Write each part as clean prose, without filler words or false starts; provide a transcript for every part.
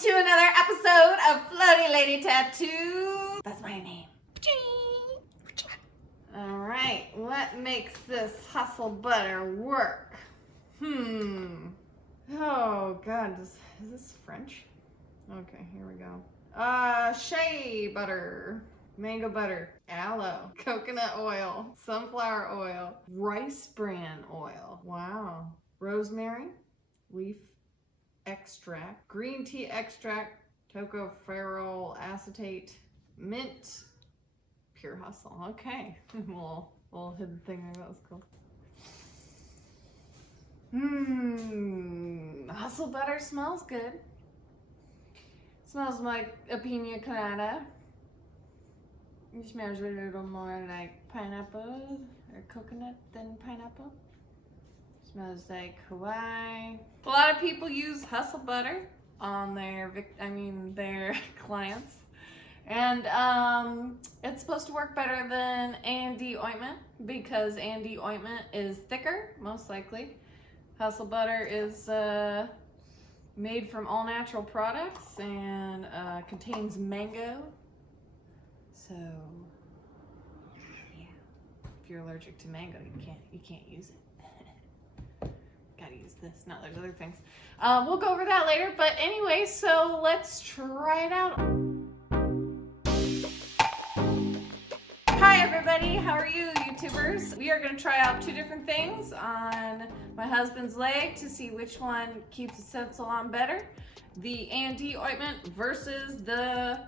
to another episode of Floaty Lady Tattoo. That's my name. All right, what makes this hustle butter work? Oh God, is this French? Okay, here we go. Shea butter, mango butter, aloe, coconut oil, sunflower oil, rice bran oil. Wow. Rosemary, leaf extract, green tea extract, tocopherol acetate, mint, pure hustle. Okay, little hidden thing there, that was cool. Hustle butter smells good. Smells like a pina colada. It smells a little more like pineapple or coconut than pineapple. Smells like Hawaii. A lot of people use hustle butter on their clients. And it's supposed to work better than A&D Ointment because A&D Ointment is thicker, most likely. Hustle butter is made from all natural products and contains mango. So, yeah, if you're allergic to mango, you can't use it. Gotta use this. No, there's other things. We'll go over that later. But anyway, so let's try it out. Hi everybody, how are you YouTubers? We are going to try out two different things on my husband's leg to see which one keeps the stencil on better. The A&D Ointment versus the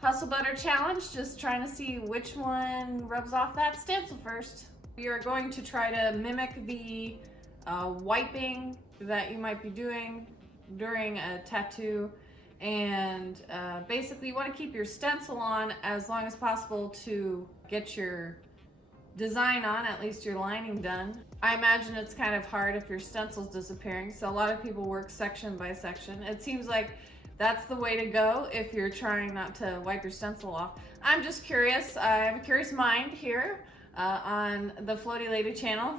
Hustle Butter Challenge, just trying to see which one rubs off that stencil first. We are going to try to mimic the wiping that you might be doing during a tattoo, and basically you want to keep your stencil on as long as possible to get your design on, at least your lining done. I imagine it's kind of hard if your stencil's disappearing, so a lot of people work section by section. It seems like that's the way to go if you're trying not to wipe your stencil off. I'm just curious. I have a curious mind here on the Floaty Lady channel.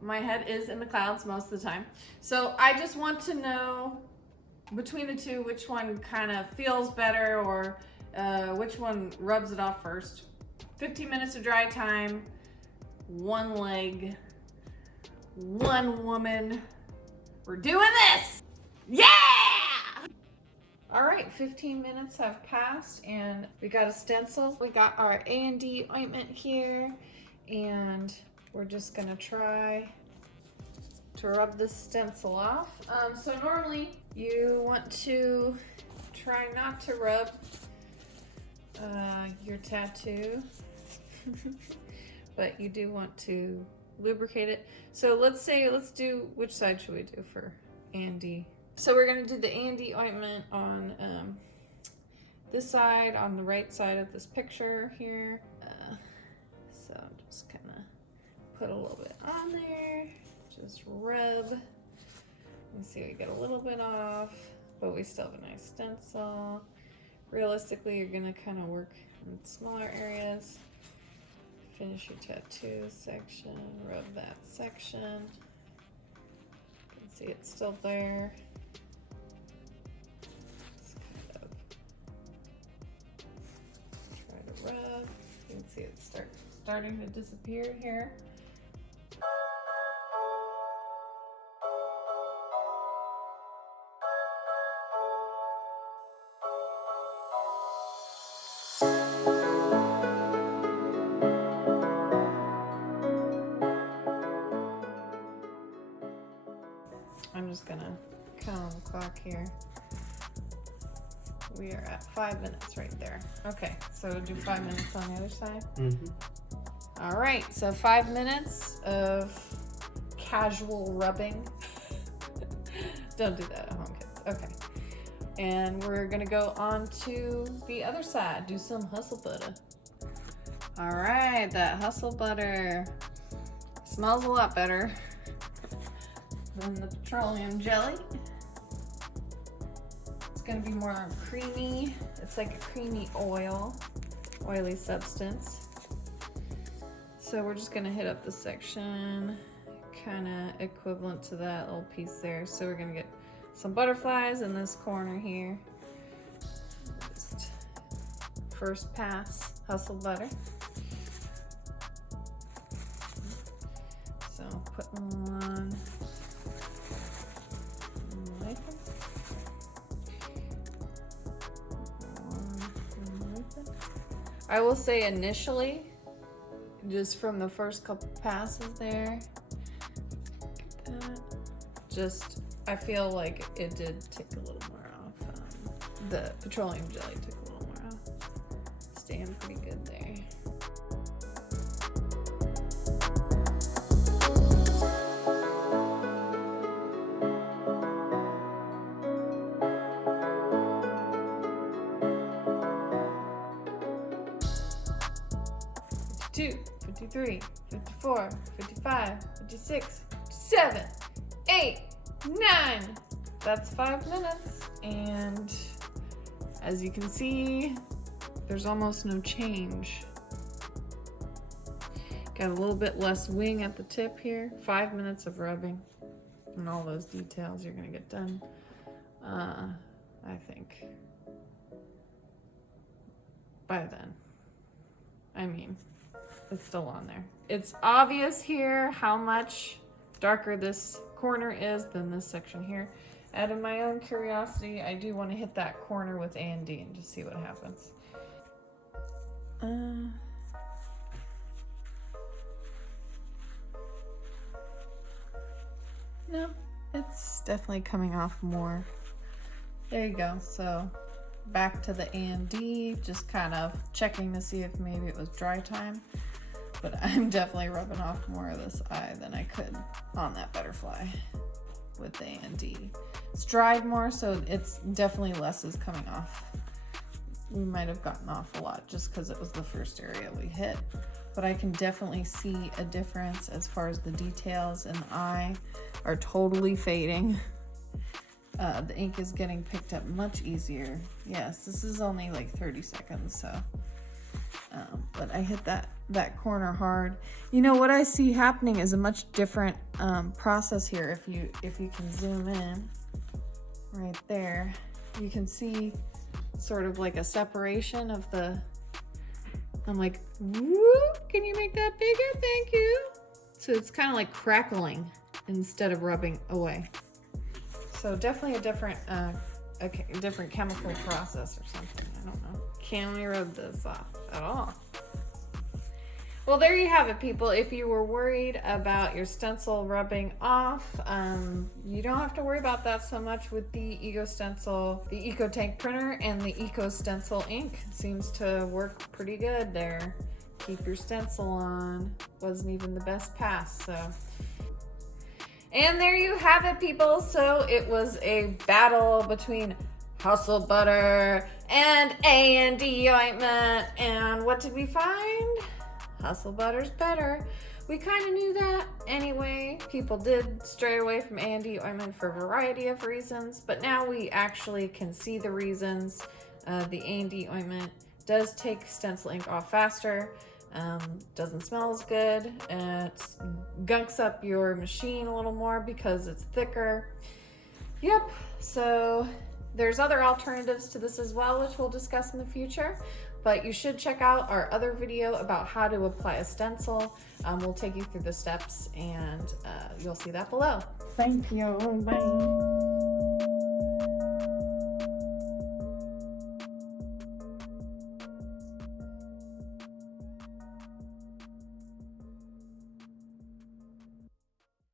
My head is in the clouds most of the time. So I just want to know between the two which one kind of feels better or which one rubs it off first. 15 minutes of dry time, one leg, one woman. We're doing this! Yeah! All right, 15 minutes have passed and we got a stencil. We got our A&D Ointment here and we're just gonna try to rub this stencil off. So normally you want to try not to rub your tattoo, but you do want to lubricate it. So let's do, which side should we do for A&D? So we're gonna do the A&D Ointment on this side, on the right side of this picture here. So I'm just gonna put a little bit on there, just rub. You see we get a little bit off, but we still have a nice stencil. Realistically, you're gonna kind of work in smaller areas. Finish your tattoo section, rub that section. You can see it's still there. Try to rub. You can see it's starting to disappear here. I'm just gonna count on the clock here. We are at 5 minutes right there. Okay, so we'll do 5 minutes on the other side. All right, so 5 minutes of casual rubbing. Don't do that at home, kids. Okay, and we're gonna go on to the other side, do some hustle butter. All right, that hustle butter smells a lot better than the petroleum jelly. It's gonna be more creamy. It's like a creamy oily substance. So we're just gonna hit up the section kind of equivalent to that little piece there. So we're gonna get some butterflies in this corner here. Just first pass, hustle butter. So put one like it. I will say initially, just from the first couple passes there, just I feel like it did take a little more off. The petroleum jelly took a little more off. Staying pretty good there. Two, 53, 54, 55, 56, 57, 8, 9. That's 5 minutes. And as you can see, there's almost no change. Got a little bit less wing at the tip here. 5 minutes of rubbing. And all those details you're gonna get done, I think, by then. I mean, it's still on there. It's obvious here how much darker this corner is than this section here. Out of my own curiosity, I do want to hit that corner with A&D and just see what happens. No, it's definitely coming off more. There you go. So back to the A&D, just kind of checking to see if maybe it was dry time. But I'm definitely rubbing off more of this eye than I could on that butterfly with the A&D. It's dried more, so it's definitely less is coming off. We might have gotten off a lot just because it was the first area we hit. But I can definitely see a difference as far as the details in the eye are totally fading. The ink is getting picked up much easier. Yes, this is only like 30 seconds, so. But I hit that corner hard. You know what I see happening is a much different process here. If you can zoom in right there, you can see sort of like a separation of the. I'm like, woo! Can you make that bigger? Thank you. So it's kind of like crackling instead of rubbing away. So definitely a different chemical process or something. I don't know. Can we rub this off at all? Well, there you have it, people. If you were worried about your stencil rubbing off, you don't have to worry about that so much with the Eco Stencil, the Eco Tank printer, and the Eco Stencil ink. Seems to work pretty good there. Keep your stencil on. Wasn't even the best pass, so. And there you have it, people. So it was a battle between Hustle Butter and A&D Ointment. And what did we find? Hustle Butter's better. We kind of knew that anyway. People did stray away from A&D Ointment for a variety of reasons, but now we actually can see the reasons. The A&D Ointment does take stencil ink off faster. Doesn't smell as good. It gunks up your machine a little more because it's thicker. Yep, so there's other alternatives to this as well, which we'll discuss in the future. But you should check out our other video about how to apply a stencil. We'll take you through the steps and you'll see that below. Thank you. Bye.